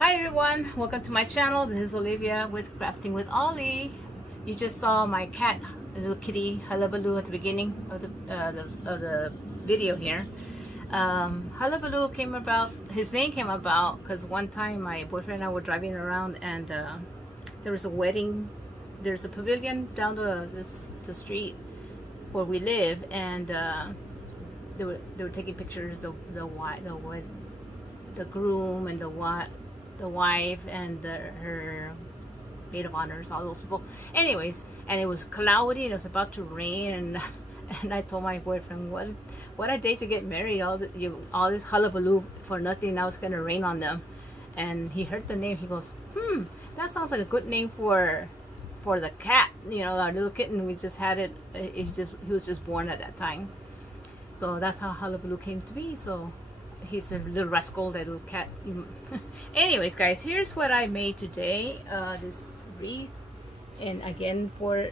Hi everyone, welcome to my channel. This is Olivia with Crafting with Ollie. You just saw my cat, little kitty Hullabaloo, at the beginning of the video here. Hullabaloo came about, his name came about because one time my boyfriend and I were driving around and there was a wedding. There's a pavilion down the street where we live, and they were taking pictures of the groom and the wife and her maid of honors, all those people. Anyways, and it was cloudy and it was about to rain, and I told my boyfriend, what a day to get married, all this hullabaloo for nothing. Now it's gonna rain on them. And he heard the name, he goes, that sounds like a good name for the cat, you know, our little kitten. We just had it. He was just born at that time, so that's how Hullabaloo came to be. So he's a little rascal, that little cat. Anyways, guys, here's what I made today. This wreath, and again we're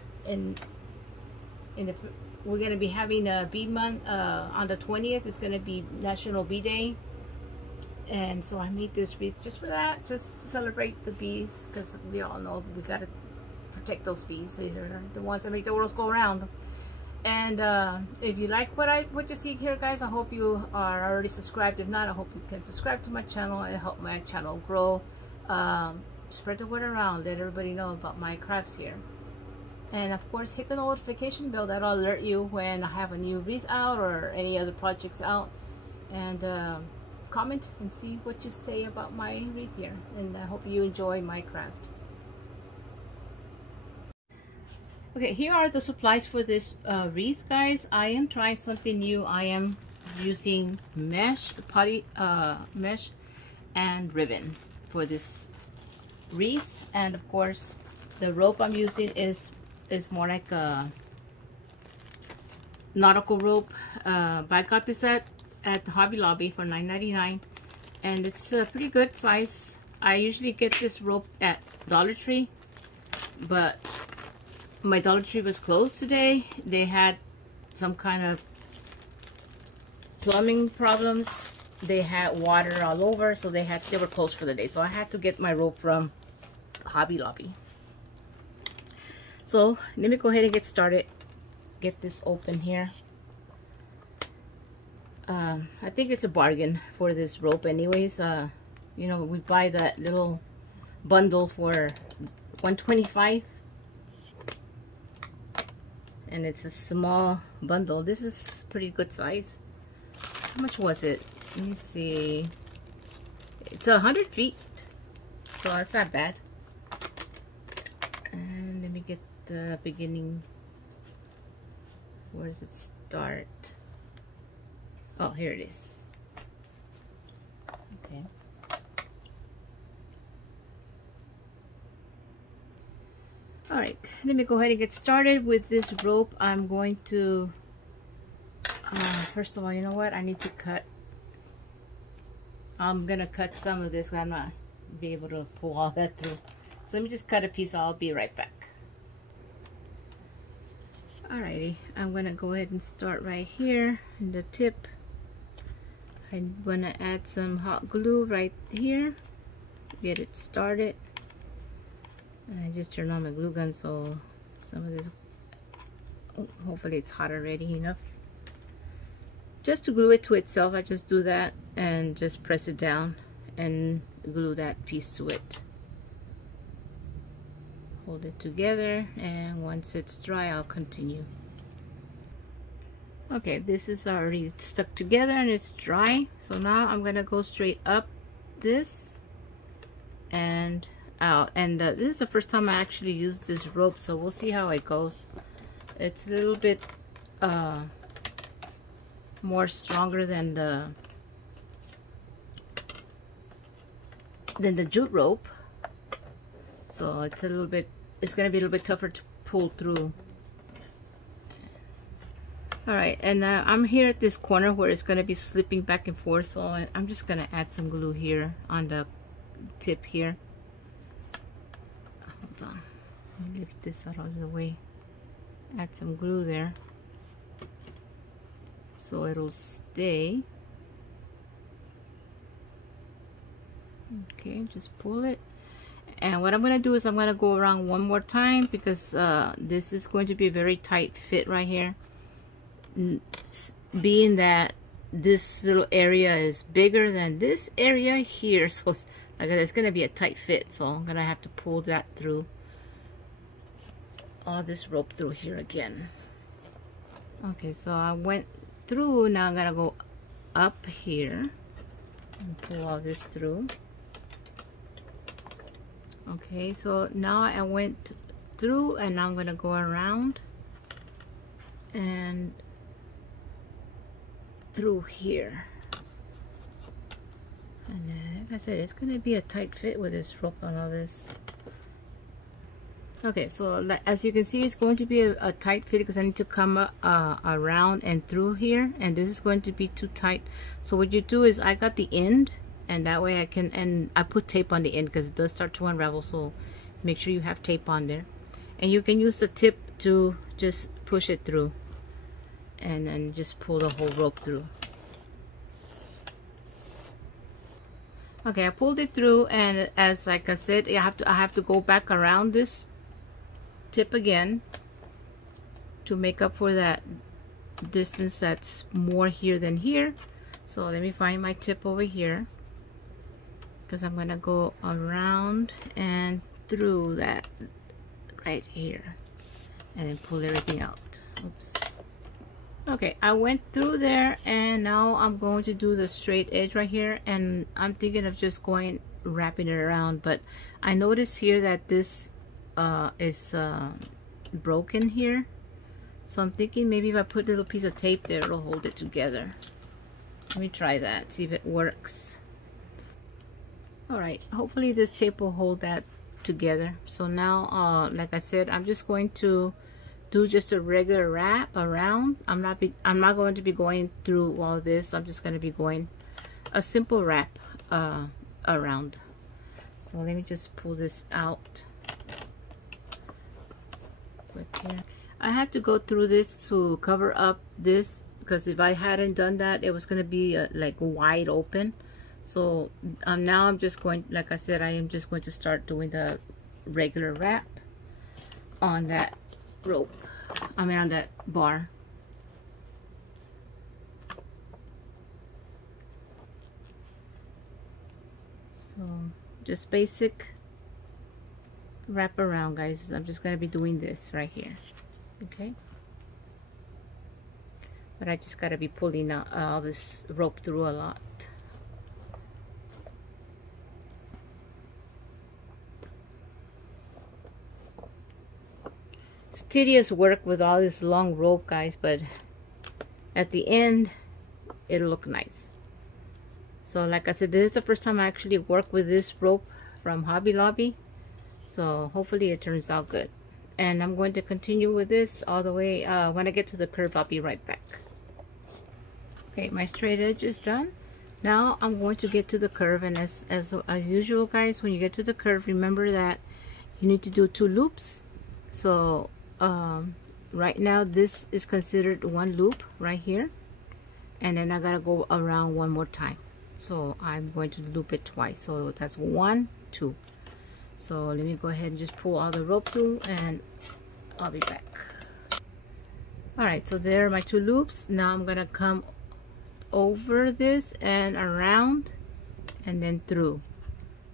gonna be having a bee month on the 20th. It's gonna be National Bee Day, and so I made this wreath just for that, just to celebrate the bees, because we all know we gotta protect those bees. They're the ones that make the world go around. And if you like what you see here, guys, I hope you are already subscribed. If not, I hope you can subscribe to my channel and help my channel grow. Spread the word around, let everybody know about my crafts here. And of course, hit the notification bell. That'll alert you when I have a new wreath out or any other projects out. And comment and see what you say about my wreath here. And I hope you enjoy my craft. Okay, here are the supplies for this wreath, guys. I am trying something new. I am using mesh, mesh and ribbon for this wreath. And of course, the rope I'm using is more like a nautical rope. But I got this at Hobby Lobby for $9.99, and it's a pretty good size. I usually get this rope at Dollar Tree, but my Dollar Tree was closed today. They had some kind of plumbing problems. They had water all over, so they were closed for the day. So I had to get my rope from Hobby Lobby. So let me go ahead and get started. Get this open here. I think it's a bargain for this rope anyways. You know, we buy that little bundle for $125. And it's a small bundle. This is pretty good size. How much was it? Let me see. It's 100 feet, so that's not bad. And let me get the beginning. Where does it start? Oh, here it is. Okay. Alright, let me go ahead and get started with this rope. I'm going to, first of all, you know what? I need to cut. I'm going to cut some of this. I'm not be able to pull all that through. So let me just cut a piece. I'll be right back. Alrighty, I'm going to go ahead and start right here in the tip. I'm going to add some hot glue right here. Get it started. I just turned on my glue gun, so some of this, hopefully it's hot already enough. Just to glue it to itself, I just do that and just press it down and glue that piece to it. Hold it together, and once it's dry, I'll continue. Okay, this is already stuck together and it's dry. So now I'm gonna go straight up this and out. And this is the first time I actually used this rope, so we'll see how it goes. It's a little bit more stronger than the jute rope, so it's gonna be a little bit tougher to pull through. All right, and I'm here at this corner where it's gonna be slipping back and forth, so I'm just gonna add some glue here on the tip here. Hold on, let me lift this out of the way. Add some glue there so it'll stay. Okay, just pull it. And what I'm gonna do is I'm gonna go around one more time, because this is going to be a very tight fit right here, being that this little area is bigger than this area here, so it's gonna be a tight fit. So I'm gonna have to pull that through, all this rope through here again. Okay, so I went through. Now I'm gonna go up here and pull all this through. Okay, so now I went through, and now I'm gonna go around and through here. And then, like I said, it's gonna be a tight fit with this rope and all this. Okay, so as you can see, it's going to be a tight fit, because I need to come around and through here, and this is going to be too tight. So what you do is, I got the end, and that way I can, and I put tape on the end because it does start to unravel, so make sure you have tape on there. And you can use the tip to just push it through, and then just pull the whole rope through. Okay, I pulled it through, and as like I said, I have to go back around this tip again to make up for that distance that's more here than here. So let me find my tip over here, because I'm gonna go around and through that right here, and then pull everything out. Oops. Okay, I went through there, and now I'm going to do the straight edge right here, and I'm thinking of just wrapping it around, but I noticed here that this is broken here, so I'm thinking maybe if I put a little piece of tape there, it'll hold it together. Let me try that, see if it works. Alright, hopefully this tape will hold that together. So now, like I said, I'm just going to do just a regular wrap around. I'm not going to be going through all this. I'm just going to be going a simple wrap around. So let me just pull this out. Here. I had to go through this to cover up this, because if I hadn't done that, it was going to be like wide open. So now I'm just going, like I said, I am just going to start doing the regular wrap on that rope, on that bar. So just basic wrap around, guys. I'm just going to be doing this right here. Okay, but I just got to be pulling all this rope through a lot. It's tedious work with all this long rope, guys, but at the end it'll look nice. So like I said, this is the first time I actually work with this rope from Hobby Lobby, so hopefully it turns out good. And I'm going to continue with this all the way. When I get to the curve, I'll be right back. Okay, my straight edge is done. Now I'm going to get to the curve, and as usual, guys, when you get to the curve, remember that you need to do 2 loops. So right now this is considered 1 loop right here, and then I gotta go around one more time. So I'm going to loop it twice. So that's 1, 2. So let me go ahead and just pull all the rope through, and I'll be back. Alright, so there are my 2 loops. Now I'm gonna come over this and around and then through.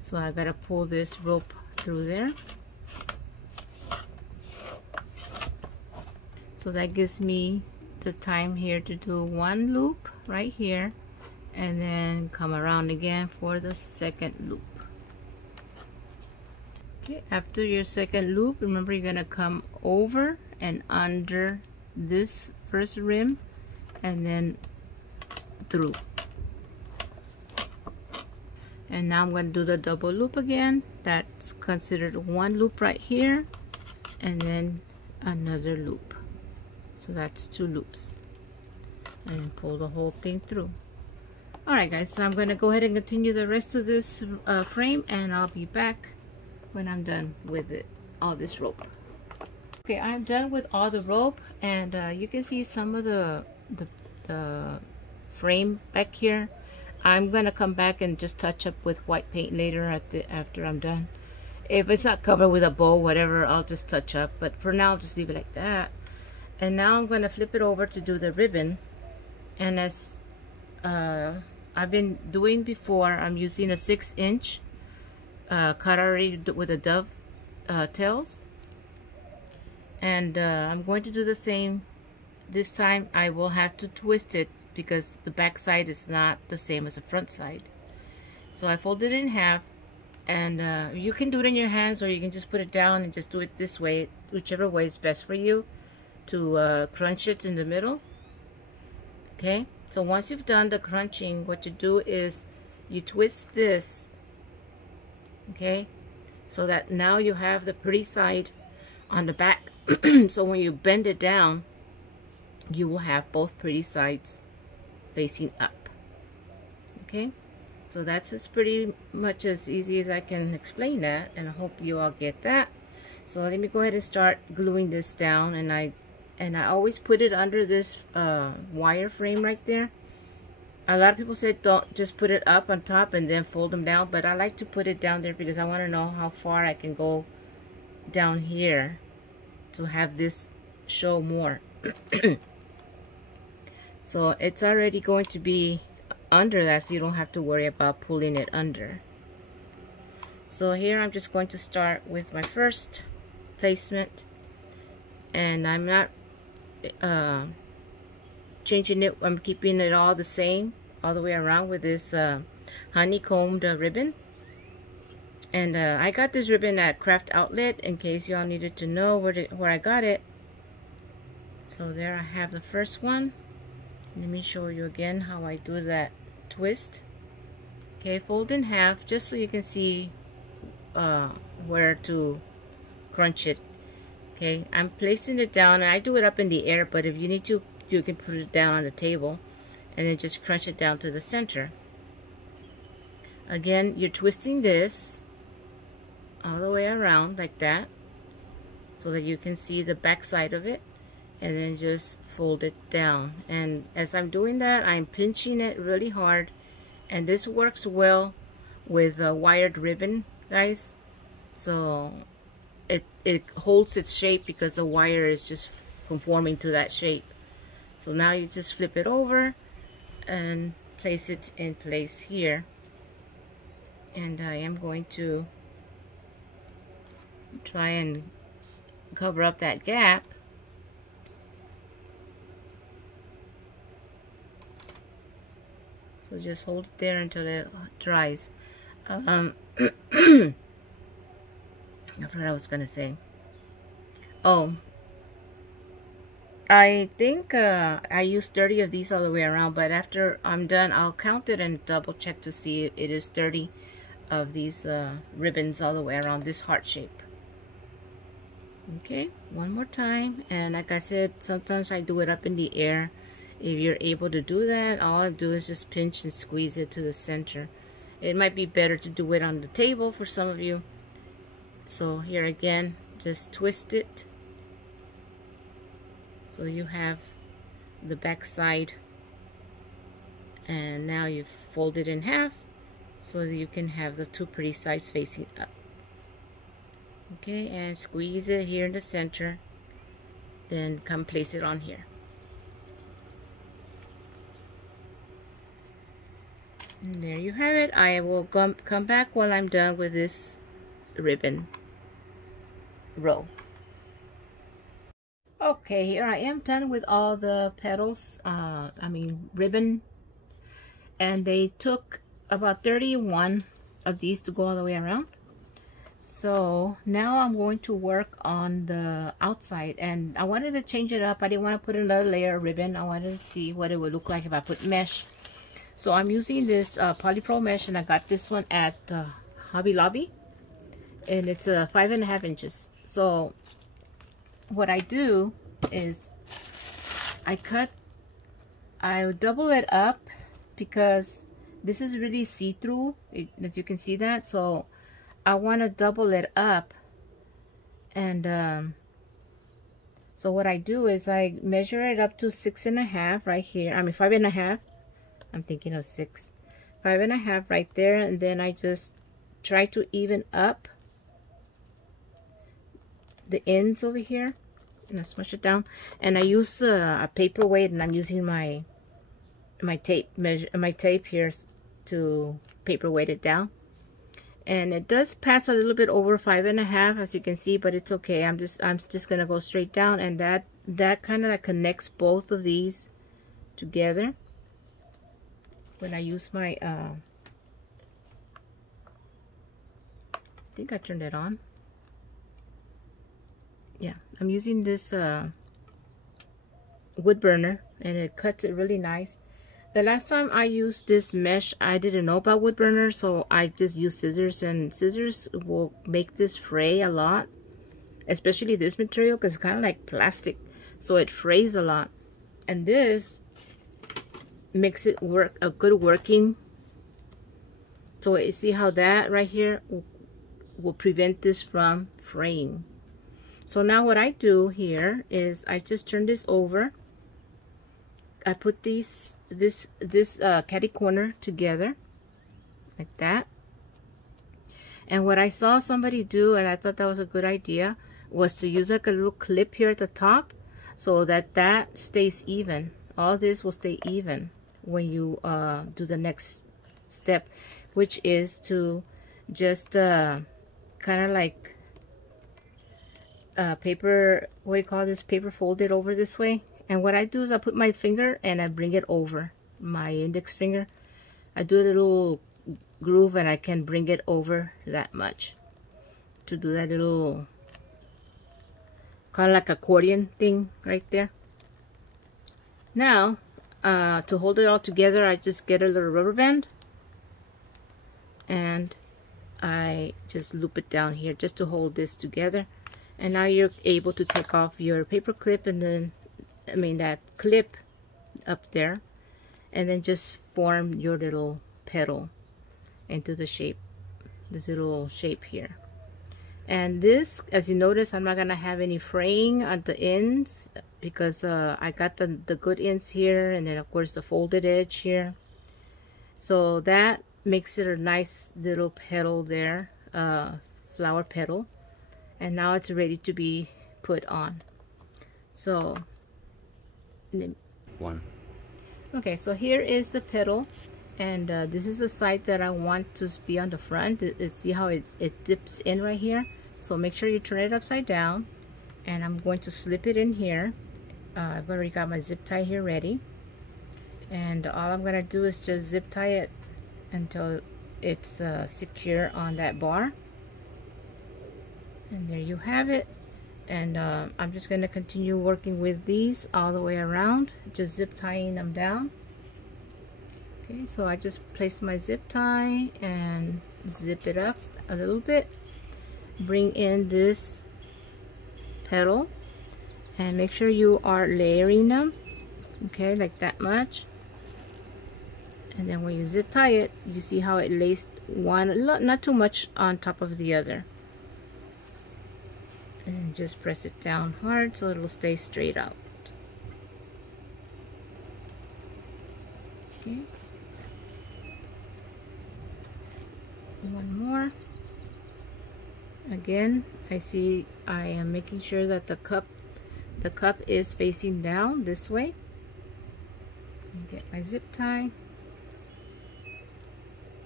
So I gotta pull this rope through there. So that gives me the time here to do 1 loop right here, and then come around again for the 2nd loop. Okay, after your 2nd loop, remember you're gonna come over and under this first rim, and then through. And now I'm going to do the double loop again. That's considered 1 loop right here, and then another loop. So that's 2 loops, and pull the whole thing through. Alright guys, so I'm going to go ahead and continue the rest of this frame, and I'll be back when I'm done with it, all this rope. Okay, I'm done with all the rope, and you can see some of the frame back here. I'm gonna come back and just touch up with white paint later after I'm done. If it's not covered with a bow, whatever, I'll just touch up. But for now, I'll just leave it like that. And now I'm gonna flip it over to do the ribbon. And as I've been doing before, I'm using a 6-inch cut already with a dove tails. And I'm going to do the same. This time I will have to twist it because the back side is not the same as the front side. So I fold it in half, and you can do it in your hands, or you can just put it down and just do it this way, whichever way is best for you to crunch it in the middle. Okay, so once you've done the crunching, what you do is you twist this, okay, so that now you have the pretty side on the back. So when you bend it down, you will have both pretty sides facing up. Okay, so that's as pretty much as easy as I can explain that, and I hope you all get that. So let me go ahead and start gluing this down, and I always put it under this wire frame right there. A lot of people said don't just put it up on top and then fold them down, but I like to put it down there because I want to know how far I can go down here to have this show more. So it's already going to be under that, so you don't have to worry about pulling it under. So here I'm just going to start with my first placement, and I'm not changing it. I'm keeping it all the same all the way around with this honeycombed ribbon. And I got this ribbon at Craft Outlet, in case y'all needed to know where I got it. So there I have the first one. Let me show you again how I do that twist. Okay, fold in half just so you can see where to crunch it. Okay, I'm placing it down, and I do it up in the air, but if you need to, you can put it down on the table and then just crunch it down to the center. Again, you're twisting this all the way around like that so that you can see the back side of it, and then just fold it down. And as I'm doing that, I'm pinching it really hard, and this works well with a wired ribbon, guys. So it holds its shape because the wire is just conforming to that shape. So now you just flip it over and place it in place here, and I am going to try and cover up that gap. So just hold it there until it dries. That's what I was gonna say. Oh, I think I used 30 of these all the way around, but after I'm done, I'll count it and double check to see it is 30 of these ribbons all the way around this heart shape. Okay, one more time. And like I said, sometimes I do it up in the air. If you're able to do that, all I do is just pinch and squeeze it to the center. It might be better to do it on the table for some of you. So here again, just twist it so you have the back side, and now you fold it in half so that you can have the two pretty sides facing up. Okay, and squeeze it here in the center, then come place it on here. And there you have it. I will come back while I'm done with this ribbon row. Okay, here I am done with all the petals, ribbon, and they took about 31 of these to go all the way around. So now I'm going to work on the outside, and I wanted to change it up. I didn't want to put another layer of ribbon. I wanted to see what it would look like if I put mesh. So I'm using this polypro mesh, and I got this one at Hobby Lobby, and it's 5.5 inches. So what I do is I double it up because this is really see-through, as you can see that. So I want to double it up, and so what I do is I measure it up to 6.5 right here. 5.5. I'm thinking of 6. 5.5 right there, and then I just try to even up the ends over here, and I smush it down. And I use a paperweight, and I'm using my tape here to paperweight it down. And it does pass a little bit over 5.5, as you can see, but it's okay. I'm just gonna go straight down, and that kind of like connects both of these together. When I use my I think I turned it on. Yeah, I'm using this wood burner, and it cuts it really nice. The last time I used this mesh, I didn't know about wood burner, so I just used scissors, and scissors will make this fray a lot, especially this material, because it's kind of like plastic, so it frays a lot. And this makes it work a good working. So you see how that right here will prevent this from fraying. So now what I do here is I just turn this over. I put this catty corner together like that. And what I saw somebody do, and I thought that was a good idea, was to use like a little clip here at the top, so that stays even. All this will stay even when you do the next step, which is to just kind of like paper, what do you call this, paper folded over this way. And what I do is I put my finger and I bring it over, my index finger. I do a little groove, and I can bring it over that much to do that little kind of like accordion thing right there. Now to hold it all together, I just get a little rubber band and I just loop it down here just to hold this together. And now you're able to take off your paper clip, and then that clip up there, and then just form your little petal into the shape, this little shape here. And this, as you notice, I'm not gonna have any fraying at the ends, because I got the good ends here, and then of course the folded edge here. So that makes it a nice little petal there, flower petal. And now it's ready to be put on. So okay, so here is the petal, and this is the side that I want to be on the front. See how it dips in right here? So make sure you turn it upside down, and I'm going to slip it in here. I've already got my zip tie here ready, and all I'm gonna do is just zip tie it until it's secure on that bar. And there you have it. And I'm just going to continue working with these all the way around, just zip tying them down. Okay, so I just place my zip tie and zip it up a little bit, bring in this petal, and make sure you are layering them, okay, like that much. And then when you zip tie it, you see how it lays one, not too much on top of the other. And just press it down hard so it'll stay straight out. Okay. One more. Again, I see I am making sure that the cup is facing down this way. Get my zip tie.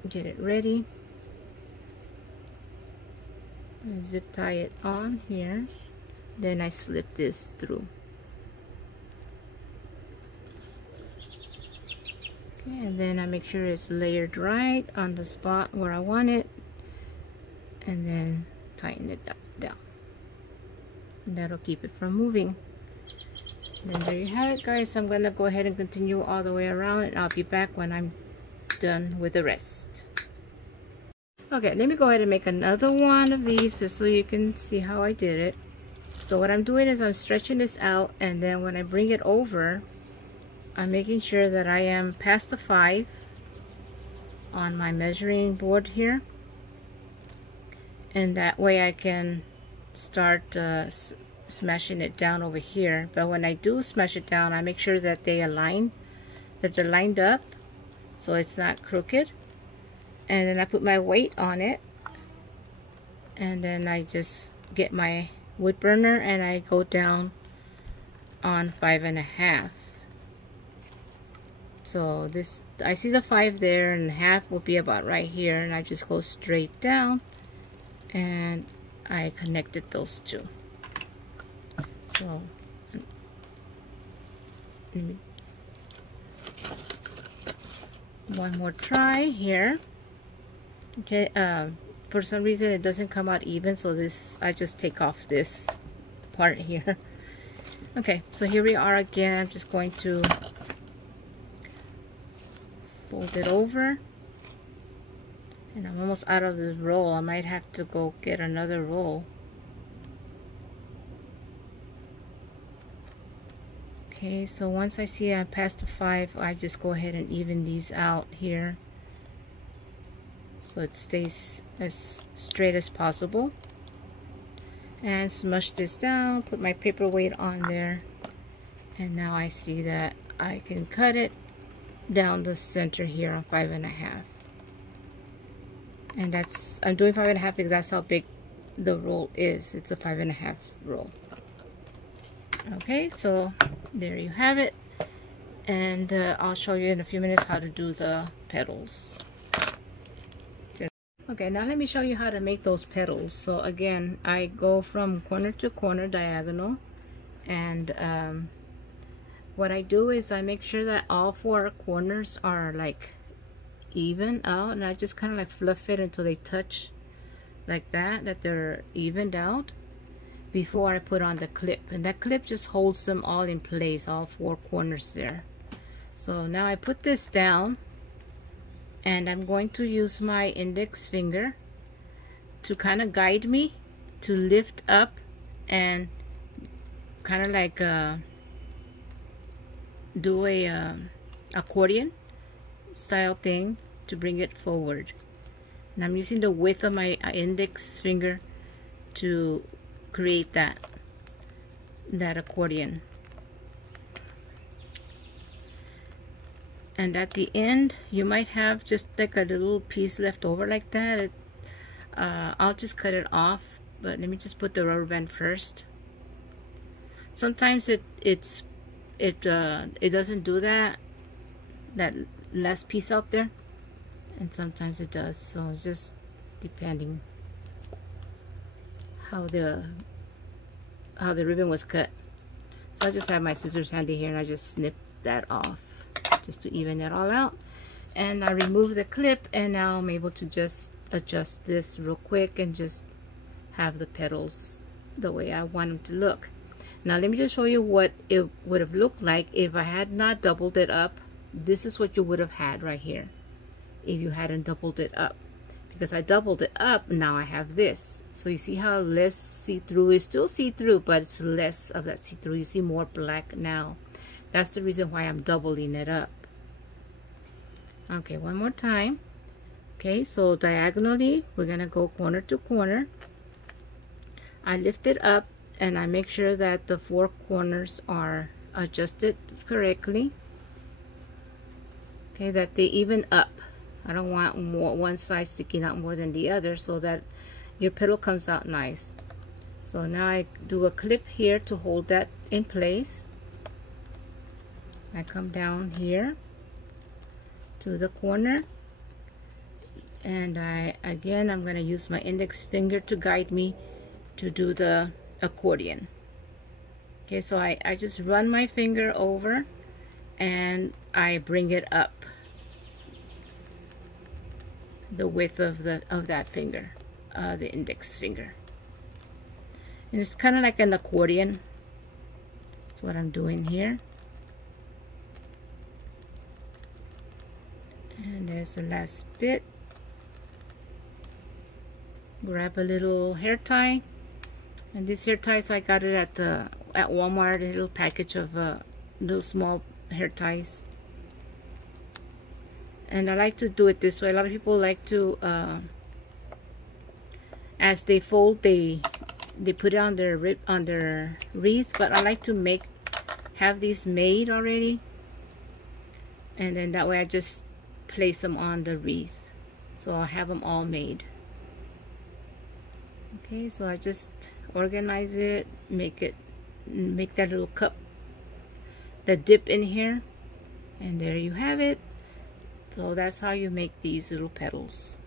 Get it ready. I zip tie it on here, then I slip this through. Okay, and then I make sure it's layered right on the spot where I want it, and then tighten it up down. And that'll keep it from moving. And then there you have it, guys. I'm gonna go ahead and continue all the way around, and I'll be back when I'm done with the rest. Okay, let me go ahead and make another one of these just so you can see how I did it. So what I'm doing is I'm stretching this out, and then when I bring it over, I'm making sure that I am past the 5 on my measuring board here. And that way I can start smashing it down over here. But when I do smash it down, I make sure that they're lined up so it's not crooked. and then I put my weight on it, and then I just get my wood burner and I go down on 5.5. So this, I see the 5 there, and half will be about right here, and I just go straight down and I connected those two. So let me one more try here. Okay, for some reason it doesn't come out even, so this, I just take off this part here. Okay, so here we are again. I'm just going to fold it over, and I'm almost out of the roll. I might have to go get another roll. Okay, so once I see I'm past the 5, I just go ahead and even these out here so it stays as straight as possible, and smush this down, put my paperweight on there, and now I see that I can cut it down the center here on 5.5. And that's, I'm doing 5.5 because that's how big the roll is. It's a 5.5 roll. Okay, so there you have it, and I'll show you in a few minutes how to do the petals. Okay, now let me show you how to make those petals. So again, I go from corner to corner diagonal, and what I do is I make sure that all 4 corners are like even out, and I just kind of like fluff it until they touch like that they're evened out before I put on the clip. And that clip just holds them all in place, all 4 corners there. So now I put this down, and I'm going to use my index finger to kind of guide me to lift up and kind of like do a accordion style thing to bring it forward. And I'm using the width of my index finger to create that accordion. And at the end you might have just like a little piece left over like that. I'll just cut it off, but let me just put the rubber band first. Sometimes it doesn't do that last piece out there, and sometimes it does, so just depending how the ribbon was cut. So I just have my scissors handy here, and I just snip that off just to even it all out. And I remove the clip, and now I'm able to just adjust this real quick and just have the petals the way I want them to look. Now let me just show you what it would have looked like if I had not doubled it up. This is what you would have had right here if you hadn't doubled it up. Because I doubled it up, now I have this. So you see how less see-through is still see-through, but it's less of that see-through. You see more black now. That's the reason why I'm doubling it up. Okay, one more time. Okay, so diagonally, we're gonna go corner to corner. I lift it up, and I make sure that the 4 corners are adjusted correctly. Okay, that they even up. I don't want one side sticking out more than the other, so that your petal comes out nice. So now I do a clip here to hold that in place. I come down here to the corner, and I'm going to use my index finger to guide me to do the accordion. Okay, so I just run my finger over and I bring it up the width of that finger, the index finger, and it's kind of like an accordion. That's what I'm doing here. And there's the last bit. Grab a little hair tie, and this hair ties, I got it at Walmart, a little package of little small hair ties. And I like to do it this way. A lot of people like to, as they fold, they put it on their wreath, but I like to have these made already, and then that way I just place them on the wreath. so I have them all made. Okay, so I just organize it, make that little cup, the dip in here, and there you have it. So that's how you make these little petals.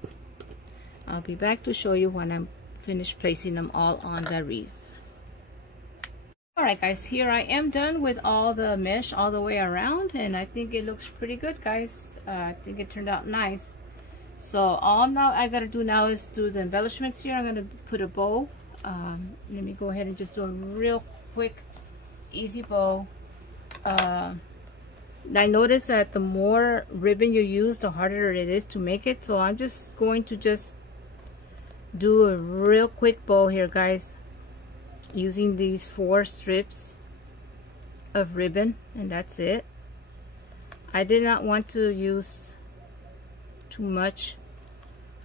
I'll be back to show you when I'm finished placing them all on the wreath. Alright guys, here I am done with all the mesh all the way around, and I think it looks pretty good, guys. I think it turned out nice. So all now I gotta do now is do the embellishments here. I'm gonna put a bow. Let me go ahead and just do a real quick easy bow. I noticed that the more ribbon you use, the harder it is to make it. So I'm just going to do a real quick bow here, guys, using these 4 strips of ribbon, and that's it. I did not want to use too much.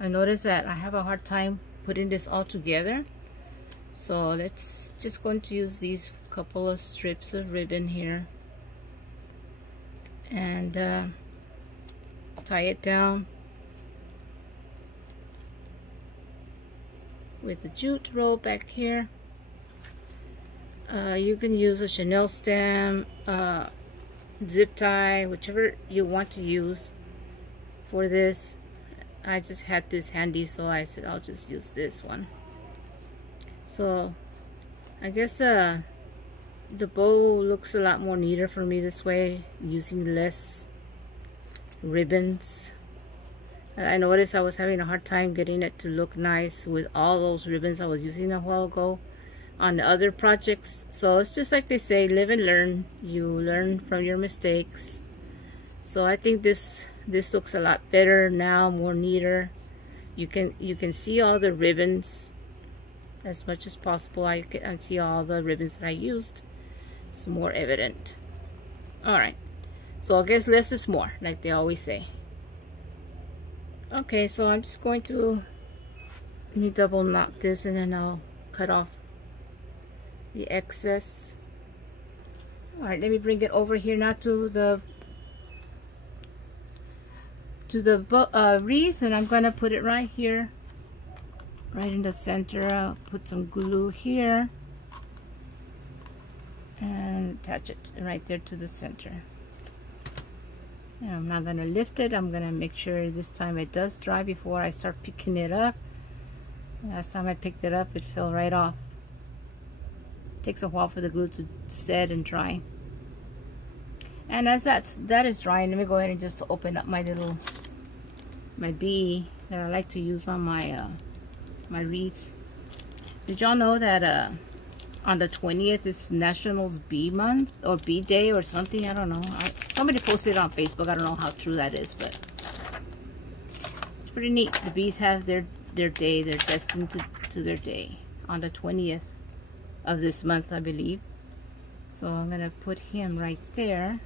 I noticed that I have a hard time putting this all together, so let's just going to use these couple of strips of ribbon here and tie it down with a jute roll back here. You can use a Chanel stem, zip tie, whichever you want to use for this. I just had this handy, so I said I'll just use this one. So I guess the bow looks a lot more neater for me this way, using less ribbons. I noticed I was having a hard time getting it to look nice with all those ribbons I was using a while ago on the other projects. So it's just like they say, live and learn. You learn from your mistakes. So I think this looks a lot better now, more neater. You can see all the ribbons as much as possible. I can see all the ribbons that I used. It's more evident. Alright, so I guess less is more, like they always say. Okay, so I'm just going to, let me double knot this, and then I'll cut off the excess. Alright, let me bring it over here now to the wreath, and I'm gonna put it right here, right in the center. I'll put some glue here and attach it right there to the center. And I'm not gonna lift it. I'm gonna make sure this time it does dry before I start picking it up. Last time I picked it up, it fell right off. It takes a while for the glue to set and dry. And as that is drying, let me go ahead and just open up my bee that I like to use on my my wreaths. Did y'all know that on the 20th is National's Bee Month or Bee Day or something? I don't know. Somebody posted it on Facebook. I don't know how true that is, but it's pretty neat. The bees have their day. They're destined to their day on the 20th of this month, I believe. So I'm gonna put him right there.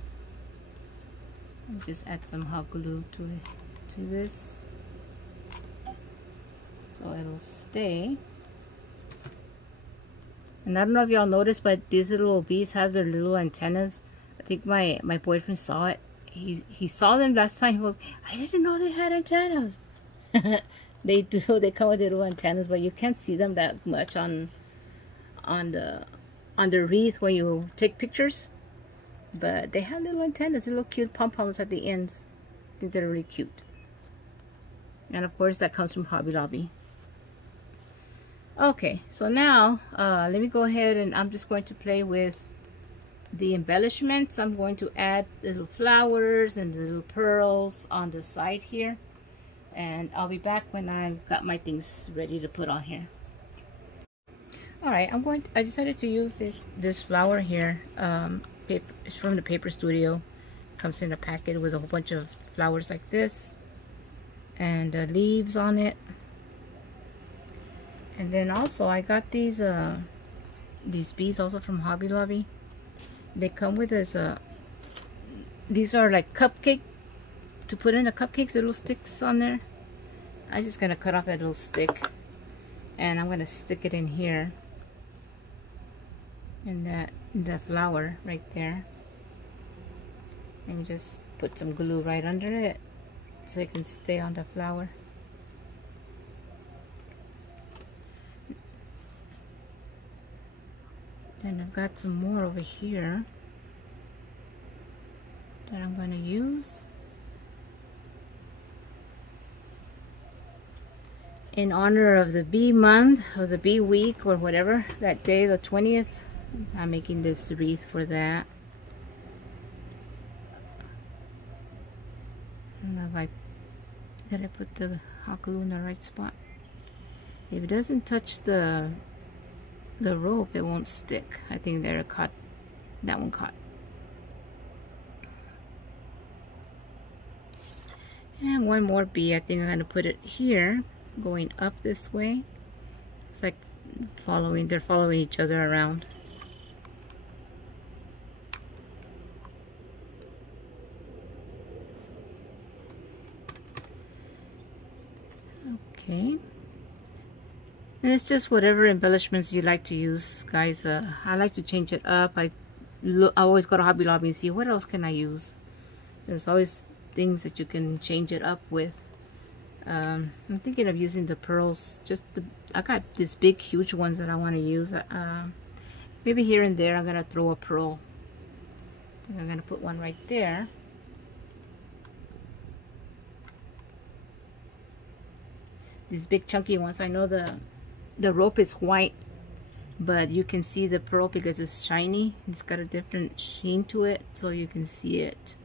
I'll just add some hot glue to this so it'll stay. And I don't know if y'all noticed, but these little bees have their little antennas. I think my boyfriend saw it. He saw them last time. He goes, I didn't know they had antennas. They do. They come with little antennas, but you can't see them that much on the wreath when you take pictures. But they have little antennas, little cute pom-poms at the ends. I think they're really cute. And of course that comes from Hobby Lobby. Okay, so now let me go ahead, and I'm just going to play with the embellishments. I'm going to add little flowers and little pearls on the side here, and I'll be back when I've got my things ready to put on here. Alright, I decided to use this flower here. It's from the Paper Studio. Comes in a packet with a whole bunch of flowers like this and leaves on it. And then also I got these bees also from Hobby Lobby. They come with this these are like cupcake, to put in the cupcakes, little sticks on there. I'm just gonna cut off that little stick and I'm gonna stick it in here, in the flower right there. Let me just put some glue right under it so it can stay on the flower. And I've got some more over here that I'm going to use in honor of the bee month or the bee week or whatever, that day, the 20th. I'm making this wreath for that. I don't know if did I put the hot glue in the right spot. If it doesn't touch the rope, it won't stick. I think they're cut. That one cut. And one more bee. I think I'm going to put it here, going up this way. It's like they're following each other around. Okay. And it's just whatever embellishments you like to use, guys. I like to change it up. I always go to Hobby Lobby and see what else can I use. There's always things that you can change it up with. I'm thinking of using the pearls. I got these big, huge ones that I want to use. Maybe here and there I'm gonna throw a pearl. I think I'm gonna put one right there. These big chunky ones. I know the rope is white, but you can see the pearl because it's shiny. It's got a different sheen to it, so you can see it.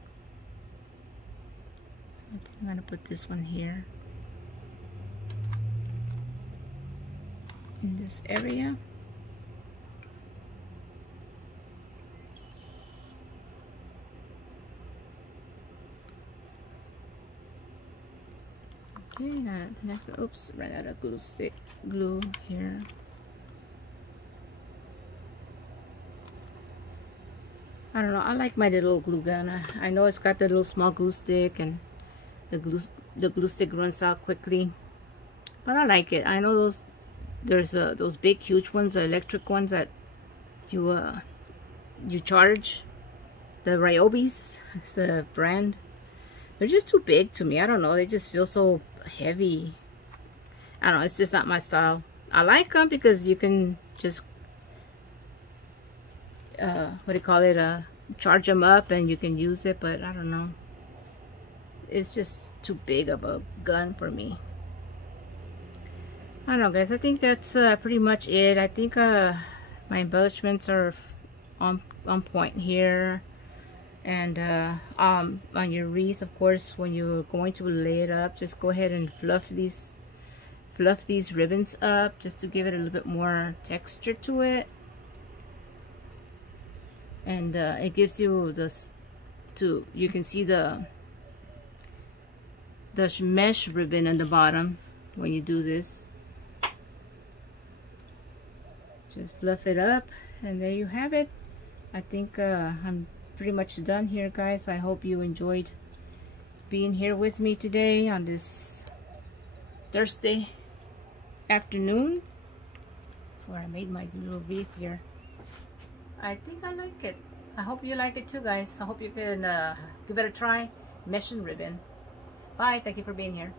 So I think I'm gonna put this one here in this area. Okay, the next, oops, ran out of glue here. I don't know, I like my little glue gun. I know it's got the little small glue stick and the glue stick runs out quickly, but I like it. I know there's those big huge ones, the electric ones that you charge, the Ryobis, it's a brand. They're just too big to me. I don't know, they just feel so heavy. I don't know, it's just not my style. I like them because you can just what do you call it, charge them up and you can use it, but I don't know, it's just too big of a gun for me. I don't know, guys. I think that's pretty much it. I think my embellishments are on point here. And on your wreath, of course, when you're going to lay it up, just go ahead and fluff these ribbons up just to give it a little bit more texture to it. And it gives you this you can see the mesh ribbon on the bottom when you do this. Just fluff it up and there you have it. I think I'm pretty much done here, guys. I hope you enjoyed being here with me today on this Thursday afternoon. That's where I made my little wreath here. I think I like it. I hope you like it too, guys. I hope you can give it a try. Mesh and ribbon. Bye. Thank you for being here.